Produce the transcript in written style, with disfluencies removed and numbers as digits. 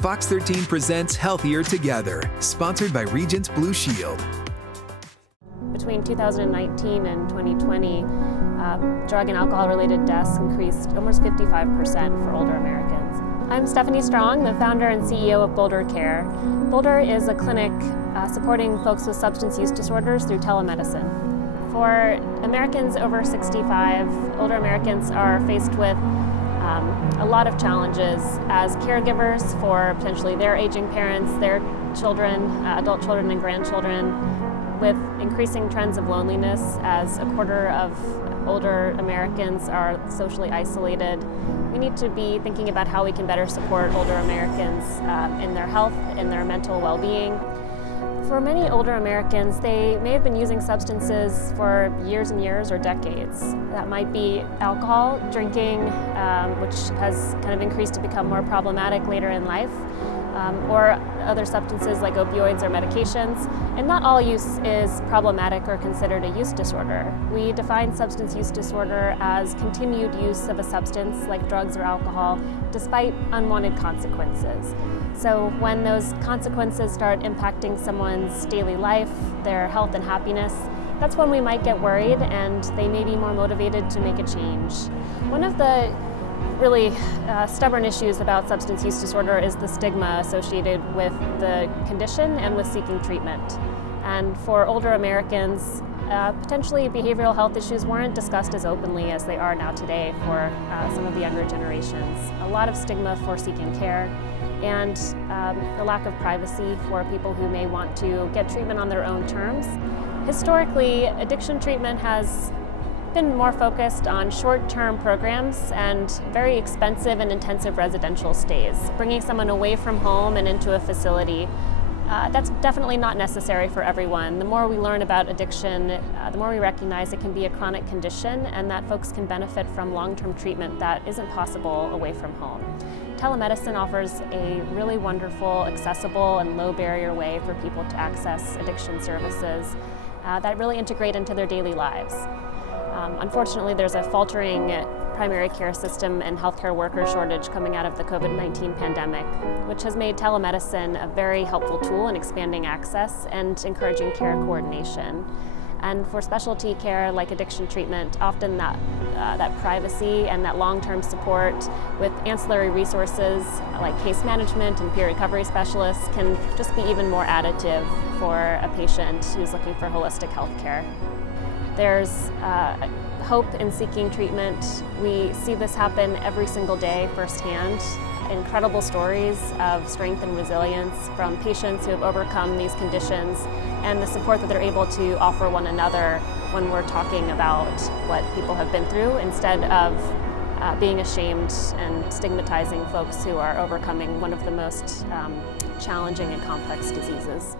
Fox 13 presents Healthier Together, sponsored by Regence Blue Shield. Between 2019 and 2020, drug and alcohol-related deaths increased almost 55% for older Americans. I'm Stephanie Strong, the founder and CEO of Boulder Care. Boulder is a clinic supporting folks with substance use disorders through telemedicine. For Americans over 65, older Americans are faced with a lot of challenges as caregivers for potentially their aging parents, their children, adult children and grandchildren, with increasing trends of loneliness as a quarter of older Americans are socially isolated. We need to be thinking about how we can better support older Americans in their health, in their mental well-being. For many older Americans, they may have been using substances for years and years or decades. That might be alcohol, drinking, which has kind of increased to become more problematic later in life, or other substances like opioids or medications. And not all use is problematic or considered a use disorder. We define substance use disorder as continued use of a substance like drugs or alcohol despite unwanted consequences. So when those consequences start impacting someone's daily life, their health and happiness, that's when we might get worried and they may be more motivated to make a change. One of the really stubborn issues about substance use disorder is the stigma associated with the condition and with seeking treatment. And for older Americans, potentially behavioral health issues weren't discussed as openly as they are now today for some of the younger generations. A lot of stigma for seeking care and the lack of privacy for people who may want to get treatment on their own terms. Historically, addiction treatment has been more focused on short-term programs and very expensive and intensive residential stays, bringing someone away from home and into a facility. That's definitely not necessary for everyone. The more we learn about addiction, the more we recognize it can be a chronic condition and that folks can benefit from long-term treatment that isn't possible away from home. Telemedicine offers a really wonderful, accessible, and low-barrier way for people to access addiction services that really integrate into their daily lives. Unfortunately, there's a faltering primary care system and healthcare worker shortage coming out of the COVID-19 pandemic, which has made telemedicine a very helpful tool in expanding access and encouraging care coordination. And for specialty care like addiction treatment, often that privacy and that long-term support with ancillary resources like case management and peer recovery specialists can just be even more additive for a patient who's looking for holistic health care. There's hope in seeking treatment. We see this happen every single day firsthand. Incredible stories of strength and resilience from patients who have overcome these conditions and the support that they're able to offer one another when we're talking about what people have been through instead of being ashamed and stigmatizing folks who are overcoming one of the most challenging and complex diseases.